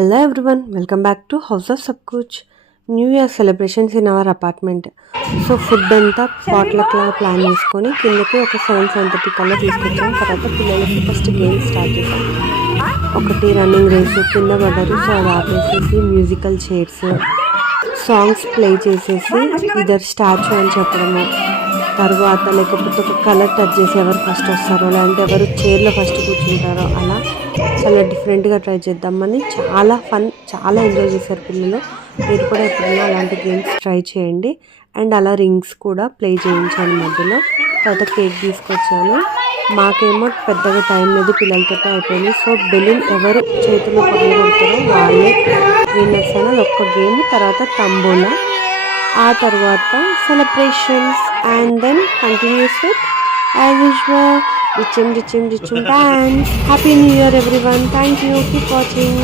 Hello everyone, welcome back to House of Sabkuch. New Year celebrations in our apartment. So food అంతా potluck లాగా plan చేసుకొని కిందకి ఒక 7:30 కల్లా తీసుకొచ్చాం. తర్వాత పిల్లలకి ఫస్ట్ గేమ్స్ స్టార్ట్ చేసాం. ఒకటి రన్నింగ్ రేస్, కింద పడ్డారు. సో అది ఆపేసేసి మ్యూజికల్ చైర్స్, సాంగ్స్ ప్లే చేసేసి ఇద్దరు స్టాచ్యూ అని చెప్పడము, తర్వాత లేకపోతే ఒక కలర్ టచ్ చేసి ఎవరు ఫస్ట్ వస్తారో, లేదంటే ఎవరు చైర్లో ఫస్ట్ కూర్చుంటారో అలా చాలా డిఫరెంట్గా ట్రై చేద్దామని చాలా ఎంజాయ్ చేశారు పిల్లలు. మీరు కూడా ఎప్పుడైనా అలాంటి గేమ్స్ ట్రై చేయండి. అండ్ అలా రింగ్స్ కూడా ప్లే చేయించాను మధ్యలో. తర్వాత కేక్ తీసుకొచ్చాను. మాకేమో పెద్దగా టైం లేదు, పిల్లలతో అయిపోయింది. సో బెలూన్ ఎవరు చేతుల్లో పగలగొడతారో వాళ్ళే విన్నర్స్ అని ఒక్క గేమ్. తర్వాత తంబోలా, ఆ తర్వాత celebrations and then continues with as usual richum dance. Happy New Year everyone. Thank you, keep watching.